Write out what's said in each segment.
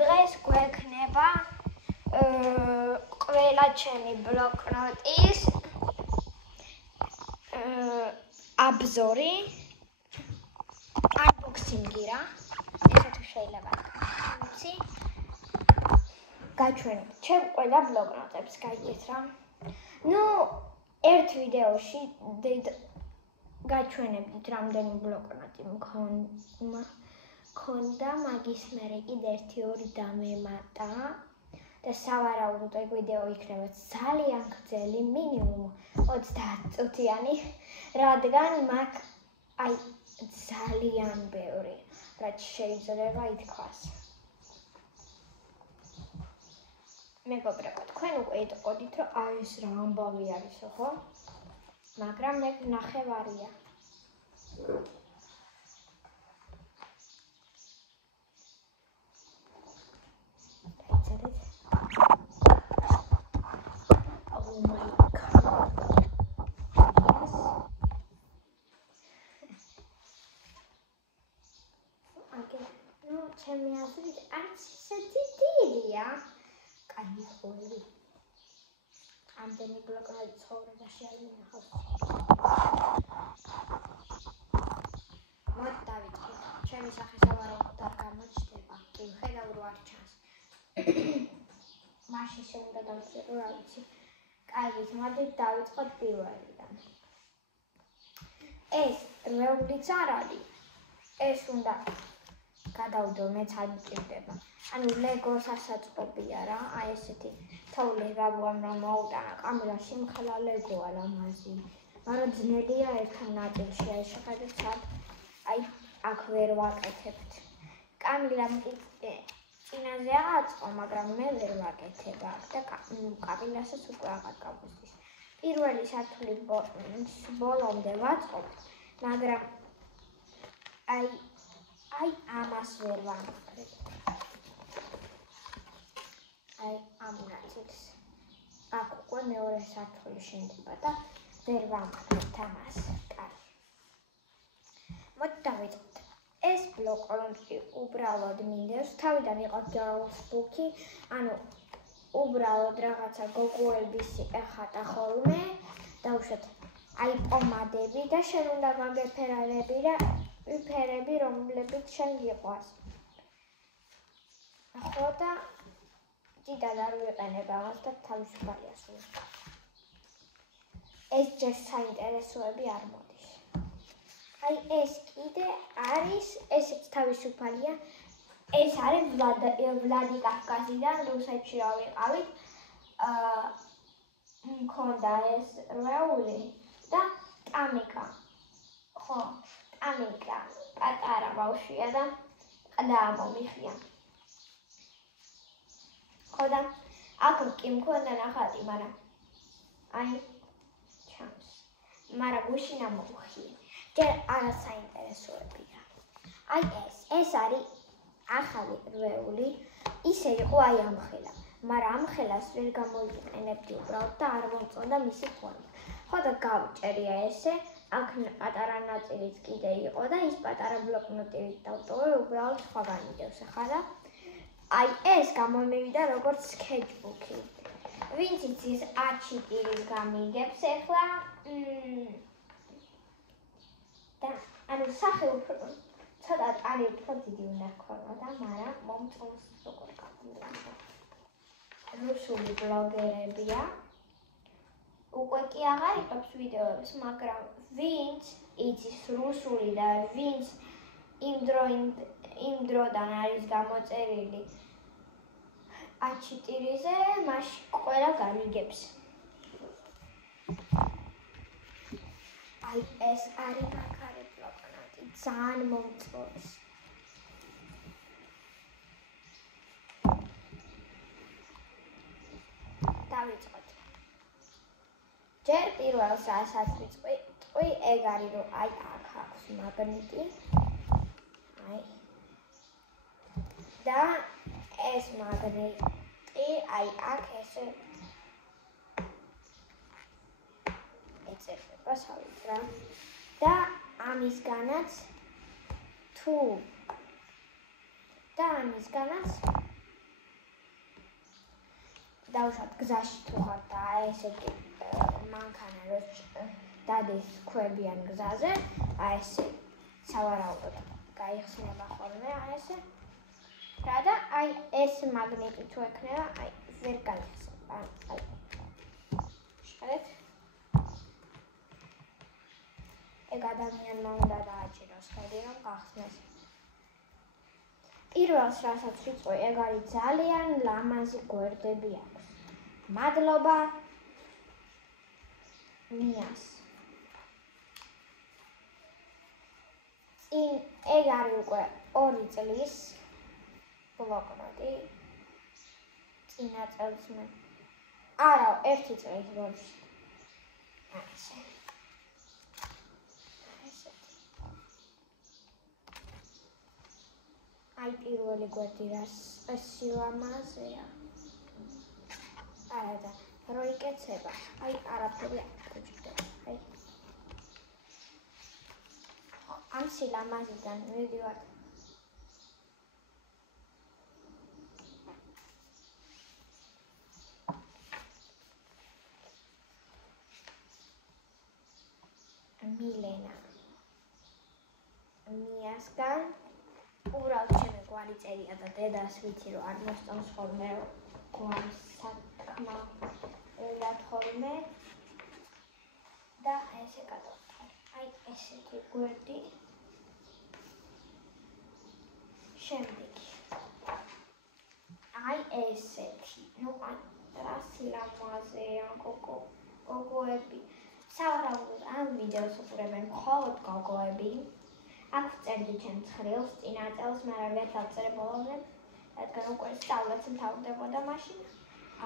დღეს გვექნება ყველა ჩემი ბლოკნოტის აბზორი unboxing-ი რა. ესე თუ შეიძლება ვიცი. გაჩვენებ ჩემ ყველა ბლოკნოტებს, გაიგეთ რა. ნუ ერთ ვიდეოში გაჩვენებდით რამდენი ბლოკნოტი მქონდა, მაგის მერე კიდე 1-2 დამემატა და სავარაუდოდ ეგ ვიდეო იქნება ძალიან გრძელი, მინიმუმ 30 წუთიანი, რადგან მაგ აი ძალიან ბევრი რაც შეიძლება ითქვას. მეგობრებო, თქვენ უკვე იტყოდით, რომ აი ეს რა ამბავი არისო, ხო? მაგრამ მე ნახევარია. Oh my god. Yes. Okay. No, ჩემი აზრით არც ისეთი დიდია. კაი ხოლმე. ამდენი ბლოკნოტი ცხოვრებაში არ მინახავს. მოდ დავიწყოთ. ჩემი სახე სავარაუდოდ არ გამოჩნდება. კი, ხედავ რომ არ ჩანს. მაშინ უნდა დავწერო, რა ვიცი. კარგით, მოდით დავიწყოთ პირველიდან. ეს რვეულიც არ არის. ეს უნდა გადავდო, მეც არ მჭირდება. ანუ ლეგოს ასაწყობია რა, აი ესეთი თოვლის გაბუამ რომ მოუტანა კამერაში, მხოლოდ ლეგოა ლამაზი. მაგრამ ძნელია ერთთან ნაწილში, აი შეხედეთ სად, აი აქ ვერ ვაკეთებთ. კამილამ წინაზე აწყო, მაგრამ მე ვერ ვაკეთებ აქ და კამილასაც უკვე აღარ გამოსდის. პირველი სართულის ბოლომდე ვაწყობ, მაგრამ აი ამას ვერ ვამოყრებ. აი ამ ნაწილს. აქ უკვე მეორე სართული შენდება და ვერ ვამოყრებ ამას. კარგი. მოდ დავიწყოთ. ეს ბლოკნოტი უბრალოდ მინდებს, თავიდან იყო ჯაუსბუქი, ანუ უბრალოდ რაღაცა გოგოების ეხატა ხოლმე, დავუშვათ აი პომადები და შენ უნდა გაგეფერალები და ვიფერები, რომლებიც შენ გიყვარს. ხო და დიდად არ ვიყენებ ამას და თავისუფალია სულ. ეს ჯერ საინტერესოები არ მოდის. აი ეს კიდე არის, ესეც თავისუფალია. ეს არის ვლადიკავკაზიდან რუსეთში რა ვიყავით. მქონდა ეს რვეული და ტამიკა. ხო, ტამიკა პატარა ბავშვია და ყდა მომიხია. ხო და აქ კი მქონდა ნახატი, მაგრამ აი ჩანს. მაგრამ გუშინ ამოვხიე. ჯერ არასაინტერესოებია. აი ეს არის ახალი რვეული, ისე იყო აი ამხელა, მაგრამ ამხელას ვერ გამოიყენებდი უბრალოდ და არ მომწონდა მისი ფორმა. ხო და გავჭერია ესე, აქ პატარა ნაწილიც კიდე იყო და ის პატარა ბლოკნოტივით დავტოვე, უბრალოდ სხვა განიდევს ახლა და აი ეს გამომივიდა როგორც sketchbook-ი. ვინც იცის A4-ის გამიგებს ახლა და ანუ სახე უფრო ცოტა ტანი უფრო დიდი უნდა ქონოდა, მაგრამ მომწონს როგორ გამოვიდა. რუსული ბლოგერებია. უკვე კი აღარ იყვებს ვიდეოებს, მაგრამ ვინც იცის რუსული და ვინც იმ დროდან არის გამოწერილი A4-ზე, მაშინ ყველა გამიგებს. აი ეს არის მაგარი ბლოკნოტი, ძალიან მომწონს. დავიწყოთ. ჯერ პირველ საათს ვიწყwi, ეგ არის რომ აი აქ აქვს მაგნიტი. აი. და ეს მაგნიტი აი აქ ესე ეწერება სავით რა. და ამისგანაც თუ და ამისგანაც დავუშვათ გზაში თუ ხართ და ესეთი მანქანა რო დადის ქვებიან გზაზე, ესე სავარაუდოდ გაიხსნება ხოლმე ესე. რა და ეს მაგნიტი თუ ექნება, ვერ გაიხსნება. შევეთ. ეგ ადამიანმა უნდა დააჭიროს ხედი რომ გახსნეს. პირველს რასაც ვიწვი, ეგ არის ძალიან ლამაზი გვერდები აქვს. მადლობა მიას. ეგ არის უკვე 2 წლის ბლოკნოტი. წინა წელს მე. არა, 1 წლის ბოლოს. ასე. აი პირველი გვერდი რას სილამაზეა. არა და რო იკეცება, აი არაფერი არ გჭირდება. აი ამ სილამაზიდან მივიდივართ. მილენა მიასგან უბრალოდ ჩემი გვარი წერია და დედას ვიცი რომ არ მოსწონს ხოლმე გვარის სათქმა და ხოლმე და ესე გადავხარ. აი ესეთი გვერდი. შემდეგი. აი ესეთი. ნუ რა სილამაზეა გოგოები. სავარაუდოდ ამ ვიდეოს უყურებენ მხოლოდ გოგოები. აქ ვწერდი ჩემ ცხრილს წინა წელს, მაგრამ ვერ დავწერე ბოლომდე, რადგან უკვე სწავლაც მთავრდებოდა მაშინ.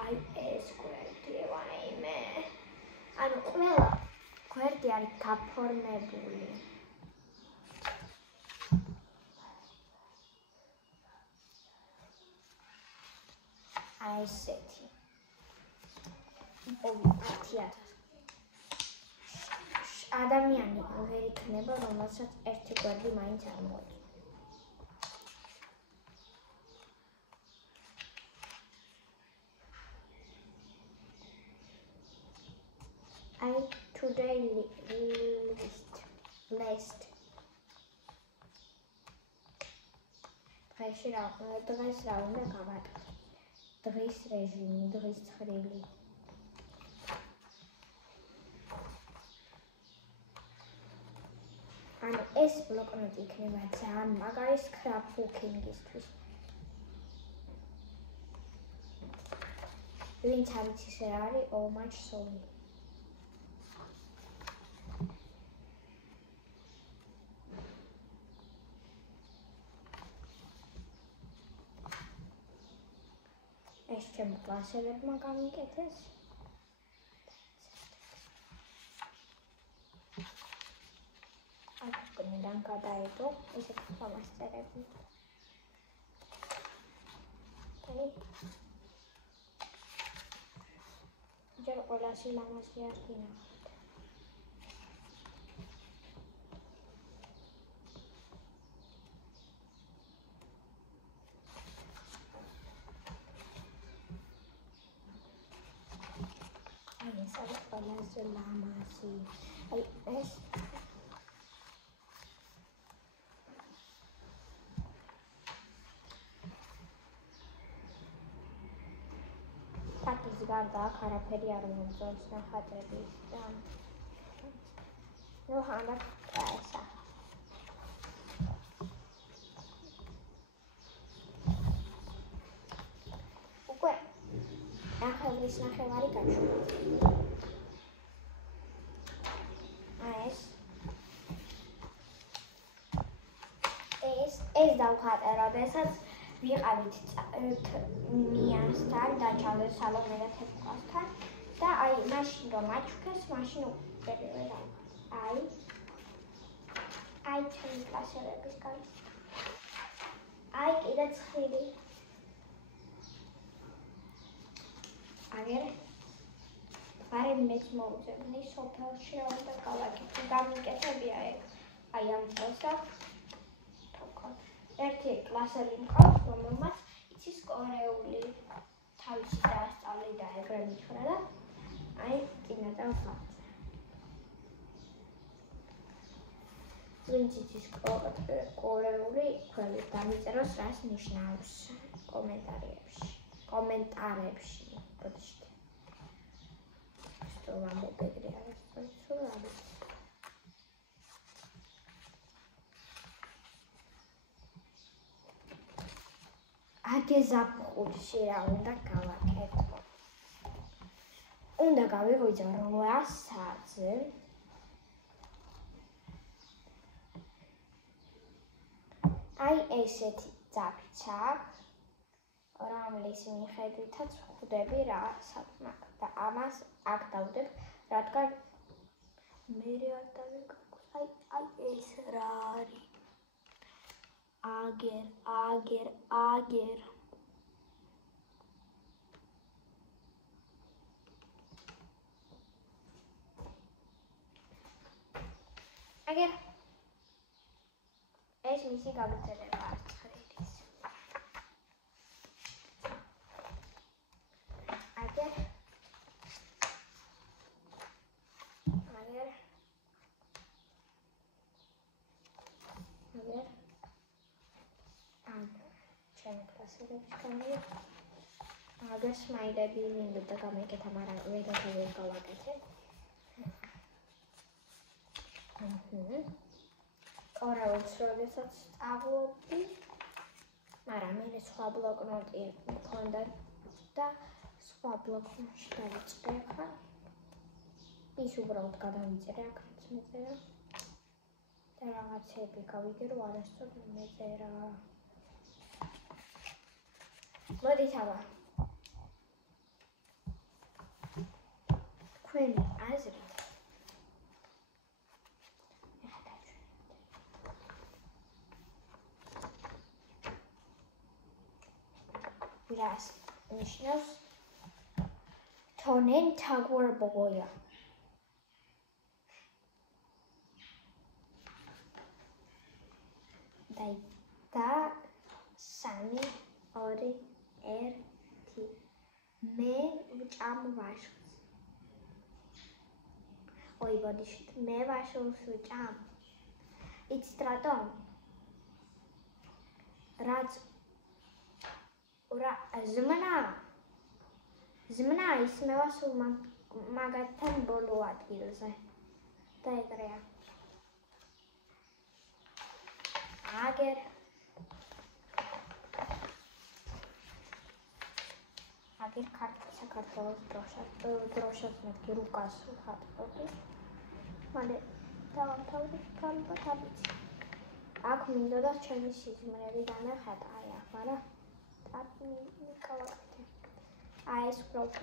აი ეს გვერდი, ვაიმე. ანუ ყველა გვერდი არის გაფორმებული. აი ესეთი. 10,000 ადამიანი ვერ იქნება, რომელსაც ერთი გვერდი მაინც არ მოეწონა. I today list. დღეს რა უნდა გავაკეთო? დღის რეჟიმი, დღის ცხრილი. ანუ ეს ბლოკნოტი იქნება ძალიან მაგარი scrapbookingისთვის. ვინც არ იცის რა არის Oh Much Sorry. ეს ჩემ კლასელებმა გამიკეთეს. აქედან გადაედო ესეთი ფლომასტერები. ჯერ ყველა სილამაზე არ გინახავთ. აი ეს არის ყველაზე ლამაზი. აი ეს გარდა აქ არაფერი არ მომწონს ნახატების და ნუ ხანდა ესა უკვე ახალგის ნახევარი გაჩვენა. ეს დავხატე, როდესაც ვიყავით მიასთან და ჩავდე სალომე და თეთრკასთან და აი მაშინ რომ აჩუქეს, მაშინ უყურებელია დავხატე. აი ჩემი კლასელების გან. აი კიდე ცხრილი. აგერ ფარე მეც მოვუძებნი სოფელში რომ და გავაკეთე გამიკეთებია ეგ. აი ამ წელს და ერთი კლასელი მყავს, რომელმაც იცის კორეული თავისი დაასწავლე და ეგრე მითხრა და აი წინა წელს ვახცე. ვინც იცის კორეული ქვევით დამიწეროს რას ნიშნავს კომენტარებში. ბოდიშით. Что вам убегли, а что это? აგეზაფხულში რა უნდა გავაკეთო? უნდა გავიღვიძო 8 საათზე. აი ესეთი ძაფიც აქვს, რომლის მიხედვითაც ხვდები რა და ამას აქ დავდებ, რადგან მე არ დავიგაქვს. აი ეს რა არის? აგერ. ეს მისი გამოცდილება არის ცხრილის. აგერ. ჩემი კლასელების გამია. აგერ სმაილები მინდოდა გამეკეთა, მაგრამ ვერ გავაკეთე. კორეულს როდესაც სწავლობდი, მაგრამ მე სხვა ბლოკნოტი მქონდა და სხვა ბლოკნოტში დავიწყე ახლა. ის უბრალოდ გადავიწერე აქაც მეწერა და რაღაცები გავიგე, რომ არასწორ მეწერა. მოდით აბა. თქვენი აზრით რას ნიშნავს თონენ თაგვარბოია? და 3 2 1 მე ვჭამ ვაშლს. ой, ბოდიშით, მე ვაშლს ვჭამ. იცით რატომ? რაც ზმნა ის მე ვასულ მაგათთან ბოლო ადგილზე და ეგრეა. აგერ საქართველოს დროშას მეთქი რუკას ვხატყობი. მალე დავამთავრე ქალბა თაბიცი. აქ მინდოდა ჩემი სიზმრები განახატა, აი ახ, მაგრამ მიკავაკეთე. აი ეს უბრალოდ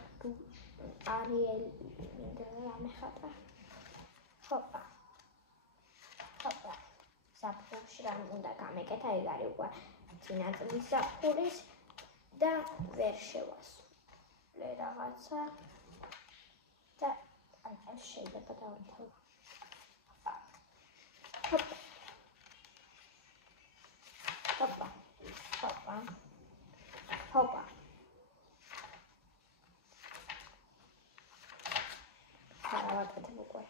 არიელი მინდოდა დამეხატა. ჰოპა. ზაფხულში რა უნდა გამეკეთა, ეგ არის უკვე წინა წლის ზაფხულის და ვერ შევასრულე რაღაცა და ამ შეიძლება დავამთავრე. ჰოპა. დავაკეთებ უკვე.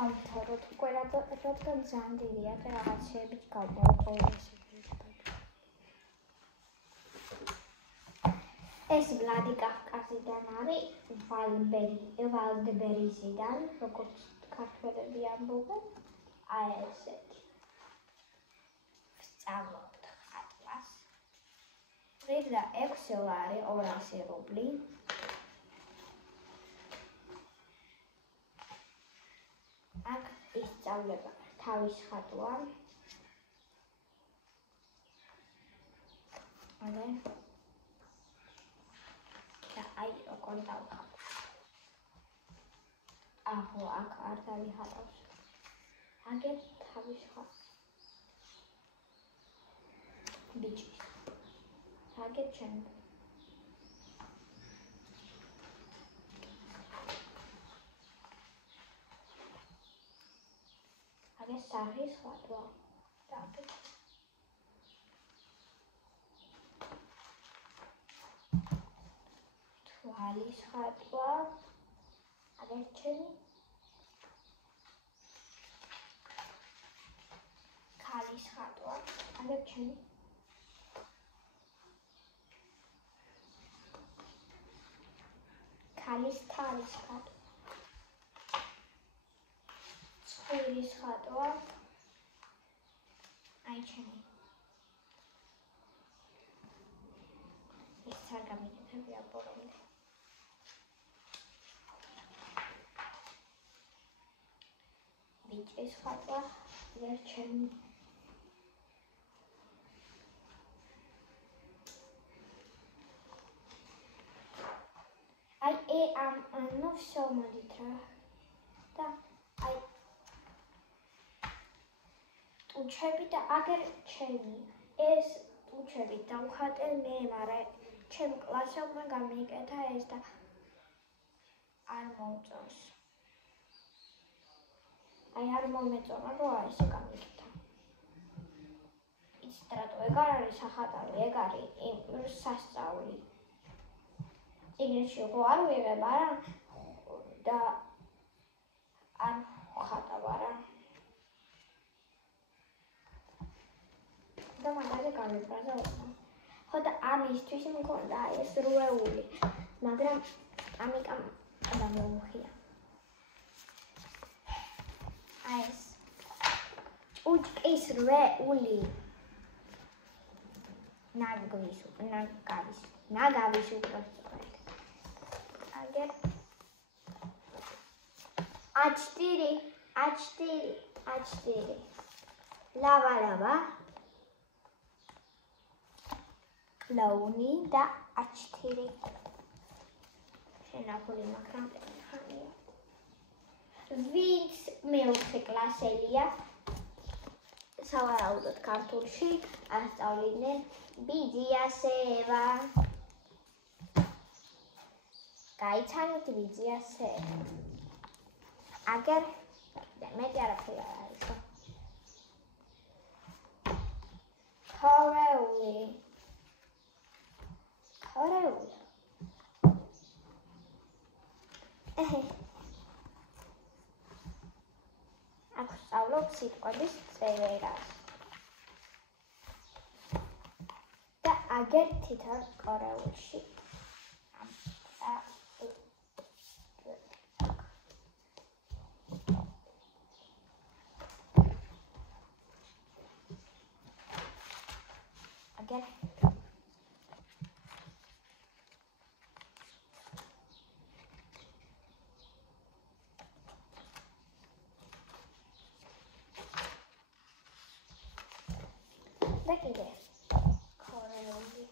დავთავროთ უკვე რადგან ძალიან დიდია და რაღაცეებით გავმოვყოლოთ. ეს ვლადი კავკასიდან არის ვალდბერიზიდან, როგორც ქართველები ამბობენ, აი ესეთი. ვსწავლობთ ხატვას. ღირდა 6 ლარი 200 რუბლი. აქ ისწავლება თავის ხატვა. და აი როგორ დავხატო. აჰო, აქ არ დავიხატავს. აგერ თავის ხატვა. ბიჭის. აგერ ჩემ. აგერ სახის ხატვა. და თვალის ხატვა. აგერ ჩემი. ქალის ხატვა. აგერ ჩემი. ქალის თალის ხატვა. ცხვირის ხატვა. აი ჩემი. ეს არ გამიგებია ბოლომდე. ბიჭის ხატვა. აგერ ჩემი. ну всё, модит რა. და აი ტუჩები და აგერ ჩემი. ეს ტუჩები დავხატე მე, მაგრამ ჩემ კლასელმა გამიკეთა ეს და არ მომწონს. აი არ მომეწონა რომ ესე გამიკეთა. იცით რატო ეგ არ არის სახატავი, ეგ არის სასწაული. წიგნში ხო არ ვიღებ არა და არ ხატავ არა. და მაგაზე გამიბრაზა უცნაური. ხო და ამისთვის მქონდა ეს რუეული, მაგრამ ამიტომ დამოუხია. აი ეს ჭუჭკის რუეული. ნაგავის უბრალოდ. აგერ A4 ლავა კლაუნი და A4 შენახული მაგრამ ხანია. ვინც მეოთხე კლასელია სავარაუდოდ ქართულში არ სწავლიდნენ ბიძიასევა. გაიცანით ბიძიასევა. აგერ მეტი არაფერი არ არის. თორეული. აქ სწავლობ სიტყვების წერას. და აგერ თითარ კორეულში. აგერ და კიდე კორეული.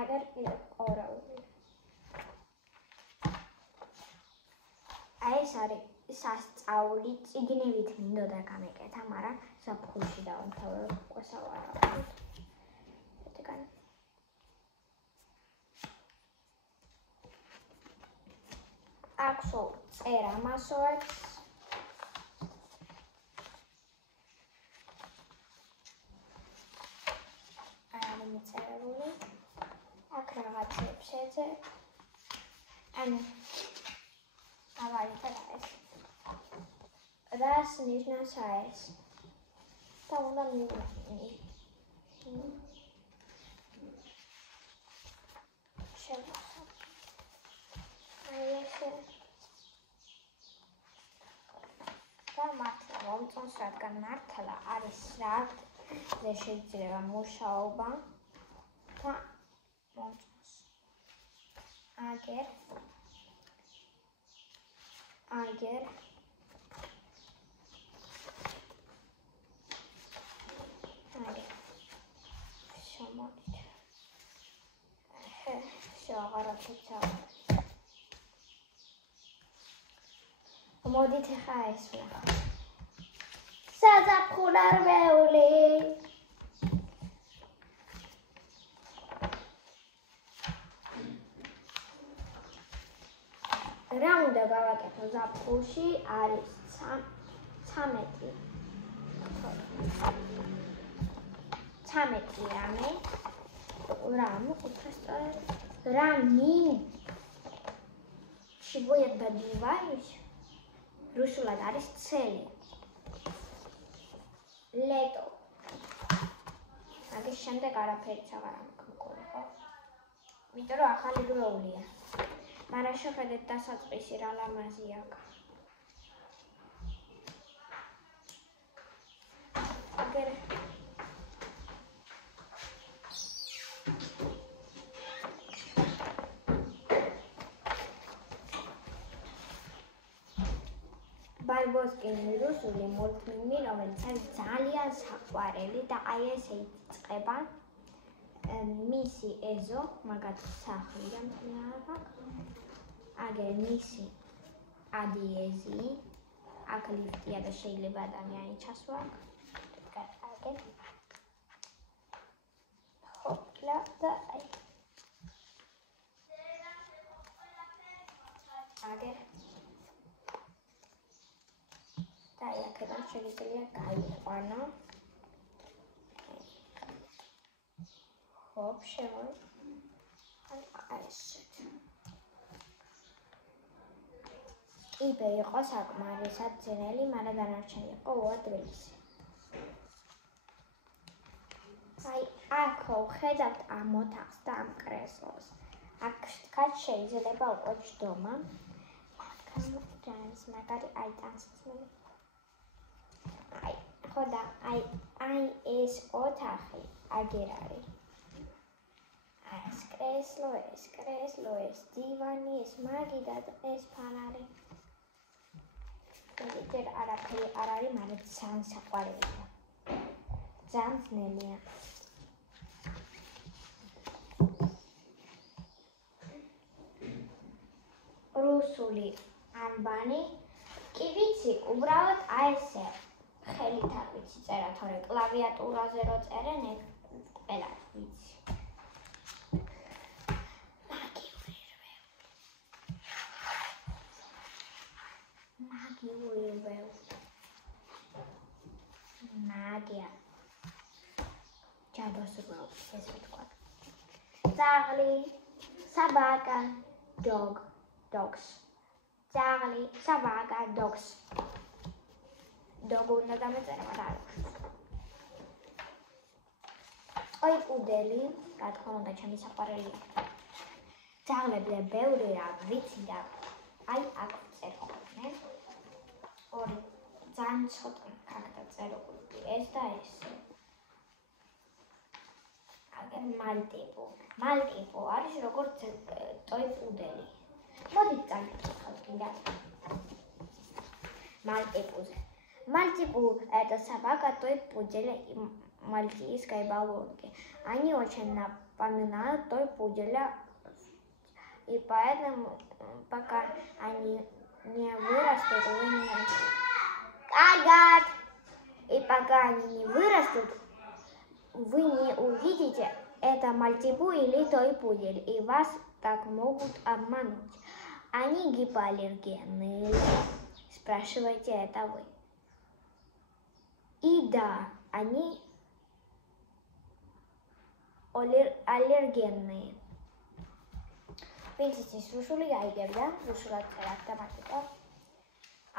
აგერ კიდე კორეული. აი ეს არის სასწაული, წიგნებით მინდოდა გამეკეთა, მაგრამ საფხულში დავამთავრებ უკვე სავარაუდოდ. ეგან აქვს წერა მასოებს. არ მიწერებული. აქ რაღაცებს ეძე. ანუ ავალითად არის. რას ნიშნავს ეს? და უნდა მივიღე. და მართლა მომწონს, რადგან მართლა არის რაზე შეიძლება მუშაობა და მომწონს. აგერ შემოდით. აღარაფერს მოდით ახლა ეს ვნახოთ. საზაფხულარვეული. რა უნდა გავაკეთო ზაფხულში? არის 13 რამე. Ramin. Și voi bădivaiți? Rusul are celi. Leto. Agă șende care aperița varam căcolo. Vitoro ahali ruolia. Mara șocă de tasat pesira la maziac. Agă Barboskini rusuli multfilmi, რომელიც არის ძალიან საყვარელი და აი ესე იწყება მისი ეზო, მაგათი სახლიდან თუნდაც. აგერ მისი ადიეზი, აქ ლიფტია და შეიძლება ადამიანი ჩასვა. აგერ. ჰოპლა და აი. აგერ. და აქედან შეიძლება გაიყვანო. ჰოპ, შემოი. აი ესეთ. იბე იყო საკმარისად ძნელი, მაგრამ დანარჩენი იყო უადრესი. აი, აქ ხედავთ ამ ოთახს და ამ კრესლს. აქ შეიძლება უკვე ჯდომა. Jans magari ai tansmeni. Ai, khoda, ai es otahi agir არის. ეს კრესლო, ეს დივანი, ეს მაგი და ეს ფანარი. ეს არაფერი არ არის, მაგრამ ძალიან საყვარელია. ძალიან ძნელია. რუსული ანბანი კი ვიცი, უბრალოდ აი ესე ხელით არ ვიცი წერა, თორე კლავიატურაზე რო წერენ, ეგ ყველა ვიცი. Maggia. Jabos rope, ეს ვთქვა. Ძაღლი, საბაკა, dogs. Ძაღლი, საბაკა, dogs. Dog უნდა დამეწერა, მაგრამ არ აქვს. Oi უდელი, რა თქმა უნდა, ჩემი საყვარელი. ძაღლებზე ბევრი რა ვიცი და აი აქ ვწერ ხოლმე. ორი ძალიან ცოტა ქაქდა წერებული ეს და ეს. აგერ მალტიპო არის როგორც ტოი პუდელი. მოდით წავიდეთ კიდე. Мальтипу это собака той пуделя и мальтийской баллонки. Они очень напоминают той пуделя, и поэтому пока они не вырастут, вы не увидите это мальтипу или той пудель, и вас так могут обмануть. Они гипоаллергенные? Спрашиваете это вы. И да, они аллергенные. Вინც იცის რუსული გაიგებდა, რუსულად წერად და მათიკა.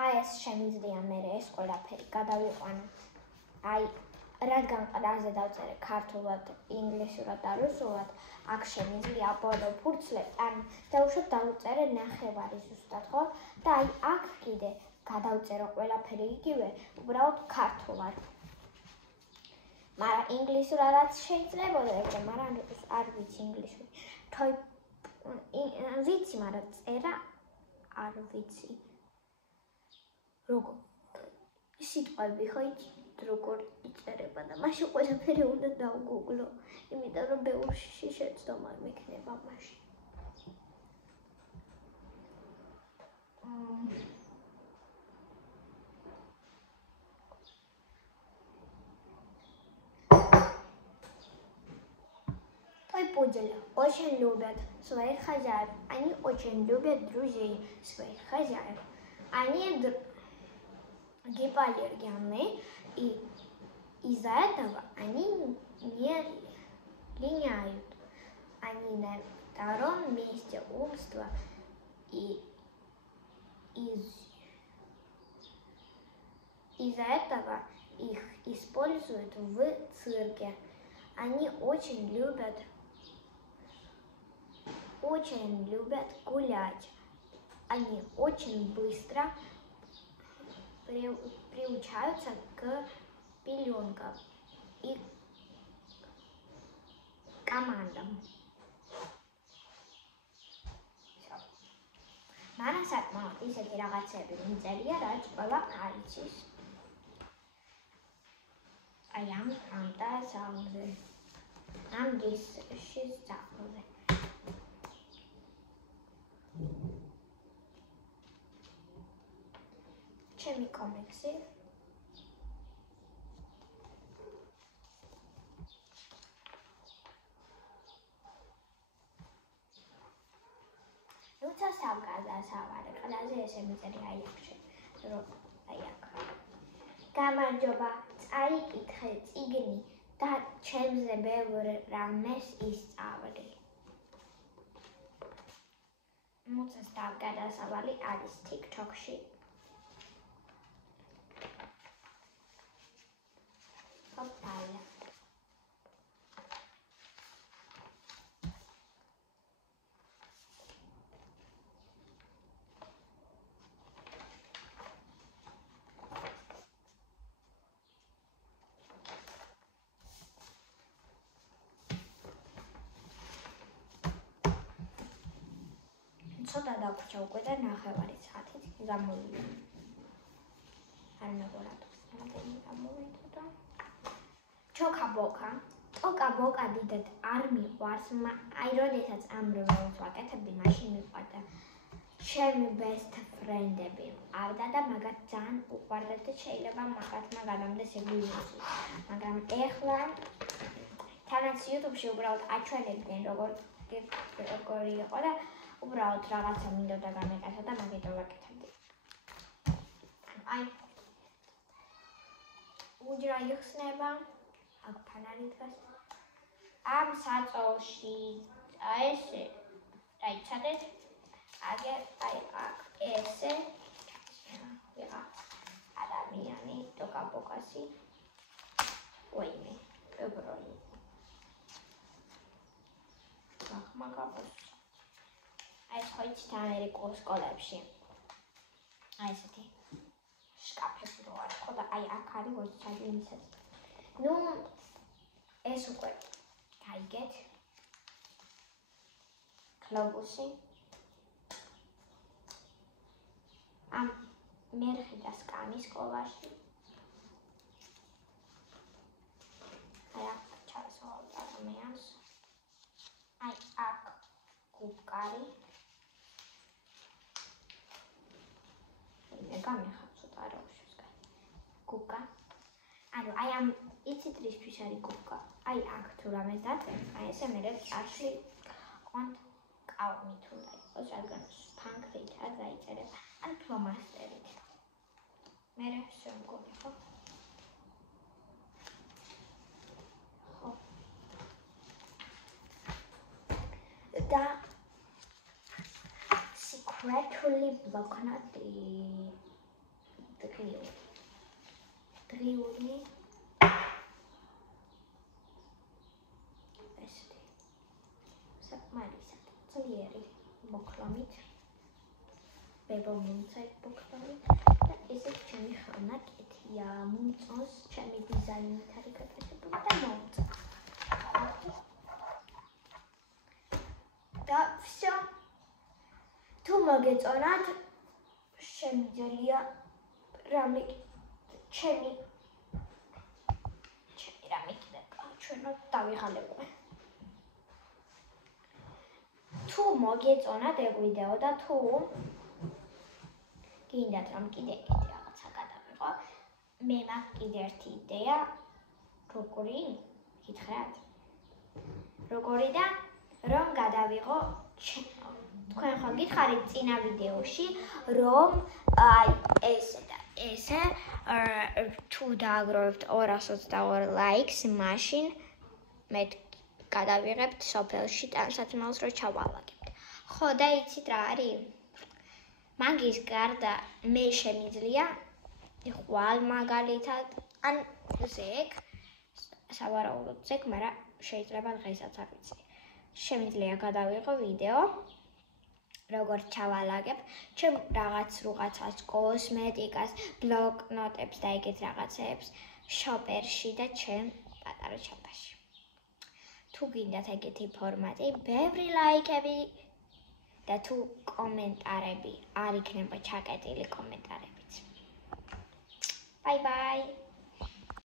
აი ეს შემიძლია მე ეს ყველაფერი გადავიყვანო. აი რადგან ყდაზე დავწერე ქართულად, ინგლისურად და რუსულად, აქ შემიძლია ბოლო ფურცლი, ან დაუშვათ დავწერე ნახევარი ზუსტად, ხო? და აი აქ კიდე გადავწერო ყველაფერი იგივე, უბრალოდ ქართულად. მაგრამ ინგლისურადაც შეიძლებოდა ეგრე, მაგრამ არ ვიცი ინგლისური. ვიცი, მაგრამ წერა არ ვიცი. როგორ სიტყვები ხო იცით როგორ იწერება და მაშინ ყველაფერი უნდა დავგუგლო, იმიტომ რომ ბევრში შეცდომა მექნება მაშინ. Пудель очень любят своих хозяев. Они очень любят друзей своих хозяев. Они гипоаллергенные, и из-за этого они не линяют. Они на втором месте умства, и из-за этого их используют в цирке. Они очень любят гулять. Они очень быстро приучаются к пеленкам и командам. Мана საკმაოდ ისეთი რაღაცები მიწერია, რაც ყველა არ იცის. აი ამ ფანტაზიაზე. ამ გისში ძაღლზე. ჩემი კომიქსი. როცა სამგადასავალი ყველაზე ესე მიწერია აი აქ, რომ აი აქ. გამარჯობა, წაიკითხე წიგნი და ჩემზე ბევრ რამეს ისწავლე. მოწეს სამგადასავალი არის TikTok-ში. Papaya. ცოტა დაგვრჩა უკვე და ნახევარი საათით გამოვიდა. არ მეგონათ, რამდენი გამოვიდა. ჩოკა-ბოკა. ტოკა-ბოკა დიდად არ მიყვარს, აი როდესაც ამ რომელს ვაკეთებდი, მაშინ მიყვარდა. ჩემი best friend-ები მყავდა და მაგათ ძალიან უყვარდა და შეიძლება მაგათმა გადამდეს ეგვიუზი. მაგრამ ეხლა თანაც YouTube-ში უბრალოდ აჩვენებდნენ როგორი იყო და უბრალოდ რაღაცა მინდოდა გამეკეთა და მაგიტომ ვაკეთებდი. აი უჯრა იხსნება აქ ფანარი დგას. ამ საწოლში ესე დაიცადეთ. აგერ აი აქ ესე ვიღა ადამიანი ტოკა-ბოკასი. ვაიმე, ებროი. მაგაბოს. აი ეს ხო იცით ამერიკულ სკოლებში. აი ესეთი შკაფები რო არის ხო და აი აქ არის ვოჩადი ისეთ. ნუ ეს უკვე გაიგეთ. გლობუსი. ამ მერხი და სკამის სკოლაში. აი აქ ჩასვავთ ადამიანს. აი აქ გუბკარი. მე გამიხარ ცოტა რა უშევს. გუბკა. ანუ აი ამ იცით რისთვის არის გუბკა? აი აქ თუ რამეს დაწერ, აი ესე მე წარში ყვანთ კალმით უნდა იყოს, რადგან ფანქრით არ დაიწერება, ან ფლომასტერით. მე რა მგონი, ხო? ხო. და secretly ბლოკნოტი დრიული ესეთი საკმარისად ძლიერი მოქლამით ბებომუნცაით მოქლამით და ესეთ ჩემი ხანაკეთია მომწონს ჩემი დიზაინით არის გაკეთებული და მომწონს და всё თუ მოგეწონათ შემიძლია რამე ჩემი რამე კიდე ჩვენო დავიღალებო თუ მოგეწონათ ეგ ვიდეო და თუ გინდათ რომ კიდე რაღაცა გადავიღო მე მაქვს კიდე ერთი იდეა როგორი გითხრათ როგორი და რომ გადავიღო თქვენ ხო გითხარით წინა ვიდეოში რომ აი ესე და ესე თუ დააგროვებთ 222 ლაიქს მაშინ მე გადავიღებთ სოფელში ტანსაცმელს რო ჩავალაგებთ. ხო და იცით რა არის? მაგის გარდა მე შემიძლია ხვალ მაგალითად ან ზეგ სავარაუდოდ ზეგ, მაგრამ შეიძლება დღესაც არ ვიცი. შემიძლია გადავიღო ვიდეო როგორ ჩავალაგებ ჩემ რაღაცას კოსმეტიკას, ბლოკნოტებს და ეგეთ რაღაცებს შოპერში და ჩემ პატარა ჩანტაში. თუ გინდათ ეგეთი ფორმატი, ბევრი ლაიქები და თუ კომენტარები არ იქნება ჩაკეტილი კომენტარებით. Bye bye.